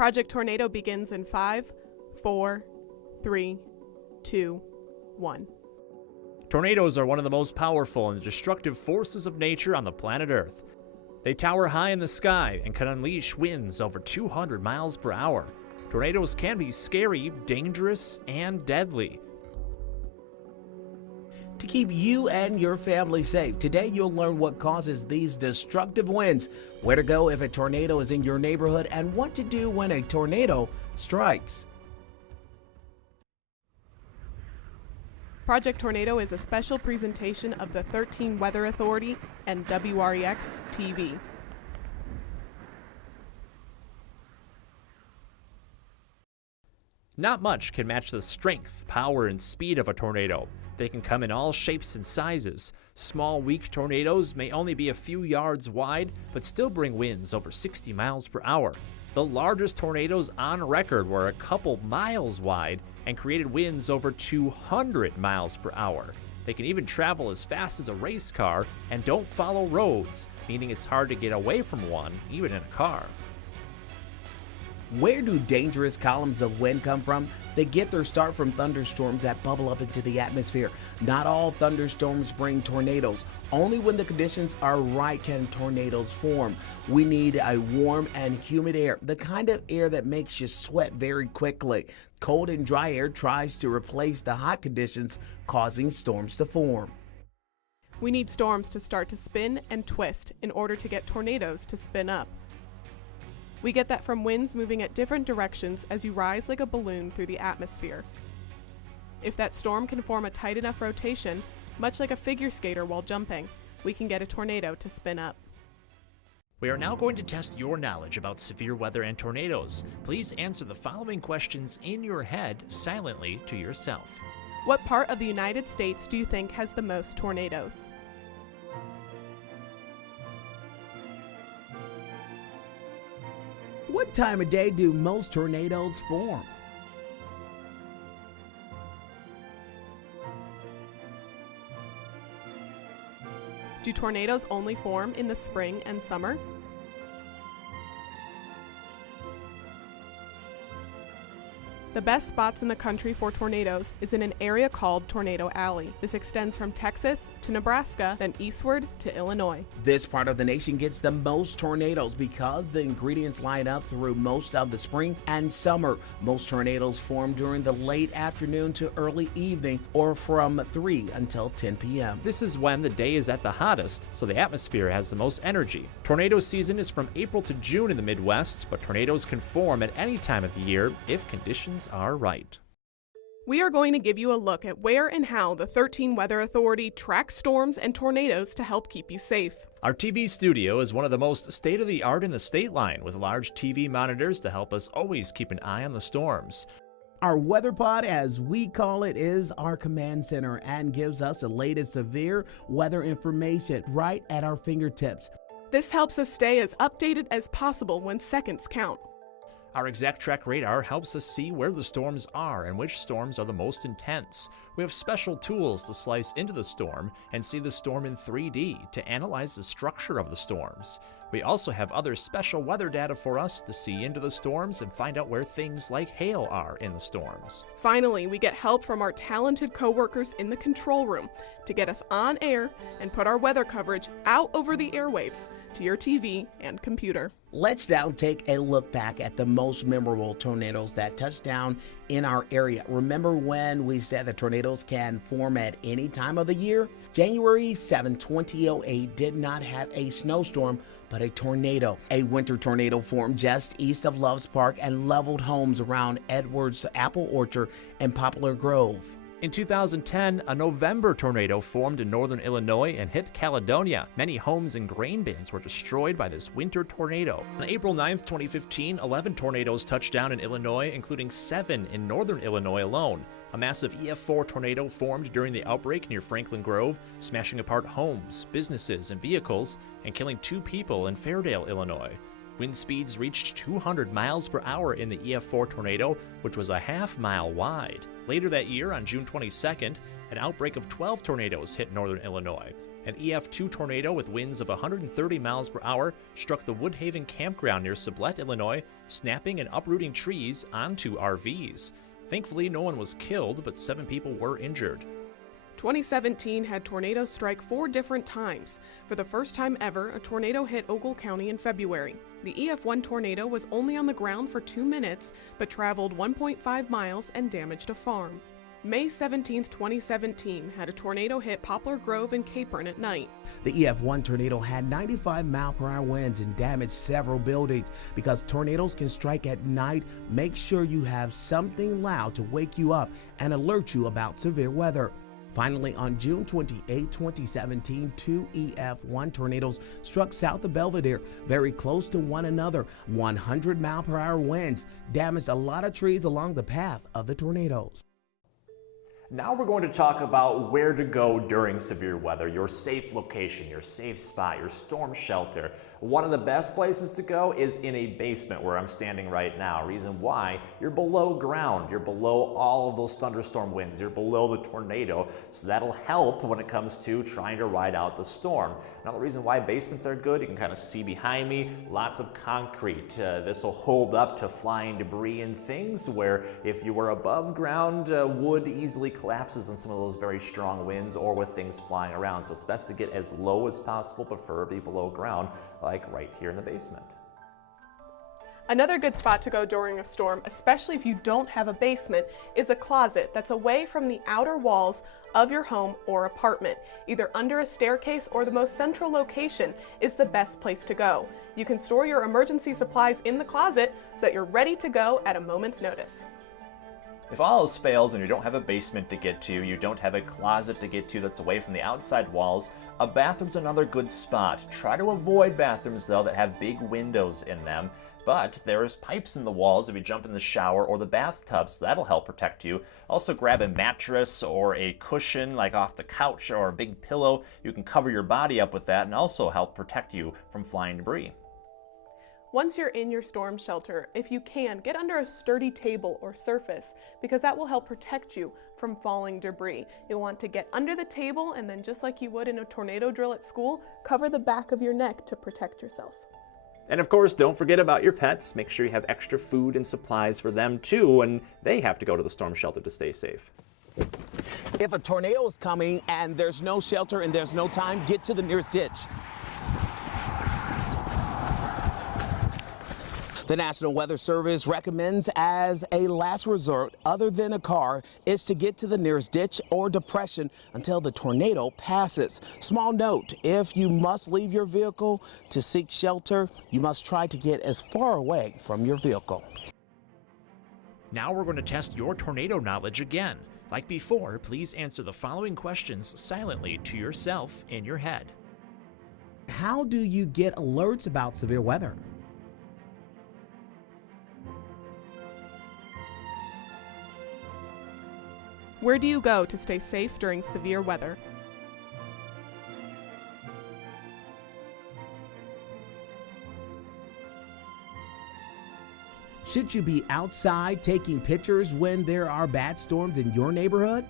Project Tornado begins in 5, 4, 3, 2, 1. Tornadoes are one of the most powerful and destructive forces of nature on the planet Earth. They tower high in the sky and can unleash winds over 200 miles per hour. Tornadoes can be scary, dangerous, and deadly. To keep you and your family safe, today you'll learn what causes these destructive winds, where to go if a tornado is in your neighborhood, and what to do when a tornado strikes. Project Tornado is a special presentation of the 13 Weather Authority and WREX TV. Not much can match the strength, power, and speed of a tornado. They can come in all shapes and sizes. Small, weak tornadoes may only be a few yards wide, but still bring winds over 60 miles per hour. The largest tornadoes on record were a couple miles wide and created winds over 200 miles per hour. They can even travel as fast as a race car and don't follow roads, meaning it's hard to get away from one, even in a car. Where do dangerous columns of wind come from? They get their start from thunderstorms that bubble up into the atmosphere. Not all thunderstorms bring tornadoes. Only when the conditions are right can tornadoes form. We need a warm and humid air, the kind of air that makes you sweat very quickly. Cold and dry air tries to replace the hot conditions, causing storms to form. We need storms to start to spin and twist in order to get tornadoes to spin up. We get that from winds moving at different directions as you rise like a balloon through the atmosphere. If that storm can form a tight enough rotation, much like a figure skater while jumping, we can get a tornado to spin up. We are now going to test your knowledge about severe weather and tornadoes. Please answer the following questions in your head silently to yourself. What part of the United States do you think has the most tornadoes? What time of day do most tornadoes form? Do tornadoes only form in the spring and summer? The best spots in the country for tornadoes is in an area called Tornado Alley. This extends from Texas to Nebraska, then eastward to Illinois. This part of the nation gets the most tornadoes because the ingredients line up through most of the spring and summer. Most tornadoes form during the late afternoon to early evening, or from 3 until 10 p.m. This is when the day is at the hottest, so the atmosphere has the most energy. Tornado season is from April to June in the Midwest, but tornadoes can form at any time of the year if conditions are right. We are going to give you a look at where and how the 13 Weather Authority tracks storms and tornadoes to help keep you safe. Our TV studio is one of the most state-of-the-art in the state line, with large TV monitors to help us always keep an eye on the storms. Our weather pod, as we call it, is our command center and gives us the latest severe weather information right at our fingertips. This helps us stay as updated as possible when seconds count. Our exact track radar helps us see where the storms are and which storms are the most intense. We have special tools to slice into the storm and see the storm in 3D to analyze the structure of the storms. We also have other special weather data for us to see into the storms and find out where things like hail are in the storms. Finally, we get help from our talented coworkers in the control room to get us on air and put our weather coverage out over the airwaves to your TV and computer. Let's now take a look back at the most memorable tornadoes that touched down in our area. Remember when we said that tornadoes can form at any time of the year? January 7, 2008 did not have a snowstorm, but a tornado. A winter tornado formed just east of Loves Park and leveled homes around Edwards Apple Orchard and Poplar Grove. In 2010, a November tornado formed in northern Illinois and hit Caledonia. Many homes and grain bins were destroyed by this winter tornado. On April 9, 2015, 11 tornadoes touched down in Illinois, including 7 in northern Illinois alone. A massive EF4 tornado formed during the outbreak near Franklin Grove, smashing apart homes, businesses, and vehicles, and killing 2 people in Fairdale, Illinois. Wind speeds reached 200 miles per hour in the EF4 tornado, which was a half-mile wide. Later that year, on June 22nd, an outbreak of 12 tornadoes hit northern Illinois. An EF2 tornado with winds of 130 miles per hour struck the Woodhaven campground near Sublette, Illinois, snapping and uprooting trees onto RVs. Thankfully, no one was killed, but 7 people were injured. 2017 had tornadoes strike 4 different times. For the first time ever, a tornado hit Ogle County in February. The EF1 tornado was only on the ground for 2 minutes, but traveled 1.5 miles and damaged a farm. May 17, 2017 had a tornado hit Poplar Grove and Capron at night. The EF1 tornado had 95-mile-per-hour winds and damaged several buildings. Because tornadoes can strike at night, make sure you have something loud to wake you up and alert you about severe weather. Finally, on June 28, 2017, 2 EF1 tornadoes struck south of Belvedere, very close to one another. 100-mile-per-hour winds damaged a lot of trees along the path of the tornadoes. Now we're going to talk about where to go during severe weather, your safe location, your safe spot, your storm shelter. One of the best places to go is in a basement where I'm standing right now. Reason why, you're below ground, you're below all of those thunderstorm winds, you're below the tornado, so that'll help when it comes to trying to ride out the storm. Now the reason why basements are good, you can kind of see behind me, lots of concrete. This will hold up to flying debris and things, where if you were above ground, wood easily collapses in some of those very strong winds or with things flying around. So it's best to get as low as possible, preferably below ground, like right here in the basement. Another good spot to go during a storm, especially if you don't have a basement, is a closet that's away from the outer walls of your home or apartment. Either under a staircase or the most central location is the best place to go. You can store your emergency supplies in the closet so that you're ready to go at a moment's notice. If all else fails and you don't have a basement to get to, you don't have a closet to get to that's away from the outside walls, a bathroom's another good spot. Try to avoid bathrooms though that have big windows in them, but there's pipes in the walls if you jump in the shower or the bathtub, so that'll help protect you. Also grab a mattress or a cushion like off the couch or a big pillow. You can cover your body up with that and also help protect you from flying debris. Once you're in your storm shelter, if you can, get under a sturdy table or surface because that will help protect you from falling debris. You'll want to get under the table and then, just like you would in a tornado drill at school, cover the back of your neck to protect yourself. And of course, don't forget about your pets. Make sure you have extra food and supplies for them too, and they have to go to the storm shelter to stay safe. If a tornado is coming and there's no shelter and there's no time, get to the nearest ditch. The National Weather Service recommends as a last resort, other than a car, is to get to the nearest ditch or depression until the tornado passes. Small note, if you must leave your vehicle to seek shelter, you must try to get as far away from your vehicle. Now we're going to test your tornado knowledge again. Like before, please answer the following questions silently to yourself in your head. How do you get alerts about severe weather? Where do you go to stay safe during severe weather? Should you be outside taking pictures when there are bad storms in your neighborhood?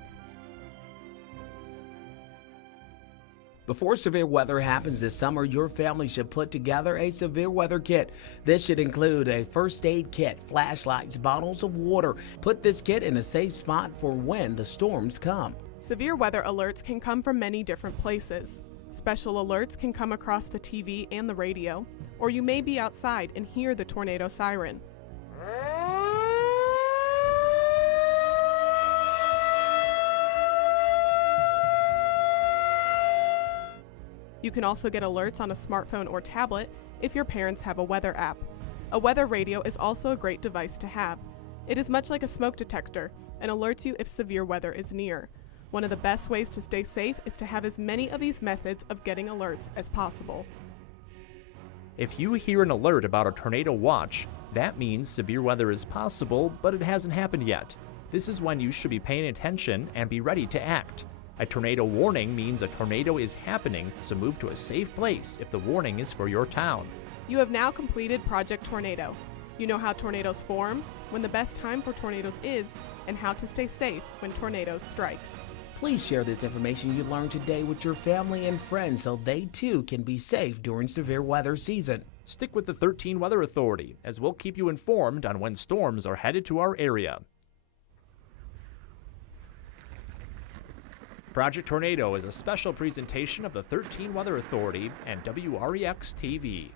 Before severe weather happens this summer, your family should put together a severe weather kit. This should include a first aid kit, flashlights, bottles of water. Put this kit in a safe spot for when the storms come. Severe weather alerts can come from many different places. Special alerts can come across the TV and the radio, or you may be outside and hear the tornado siren. You can also get alerts on a smartphone or tablet if your parents have a weather app. A weather radio is also a great device to have. It is much like a smoke detector and alerts you if severe weather is near. One of the best ways to stay safe is to have as many of these methods of getting alerts as possible. If you hear an alert about a tornado watch, that means severe weather is possible, but it hasn't happened yet. This is when you should be paying attention and be ready to act. A tornado warning means a tornado is happening, so move to a safe place if the warning is for your town. You have now completed Project Tornado. You know how tornadoes form, when the best time for tornadoes is, and how to stay safe when tornadoes strike. Please share this information you learned today with your family and friends so they too can be safe during severe weather season. Stick with the 13 Weather Authority, as we'll keep you informed on when storms are headed to our area. Project Tornado is a special presentation of the 13 Weather Authority and WREX TV.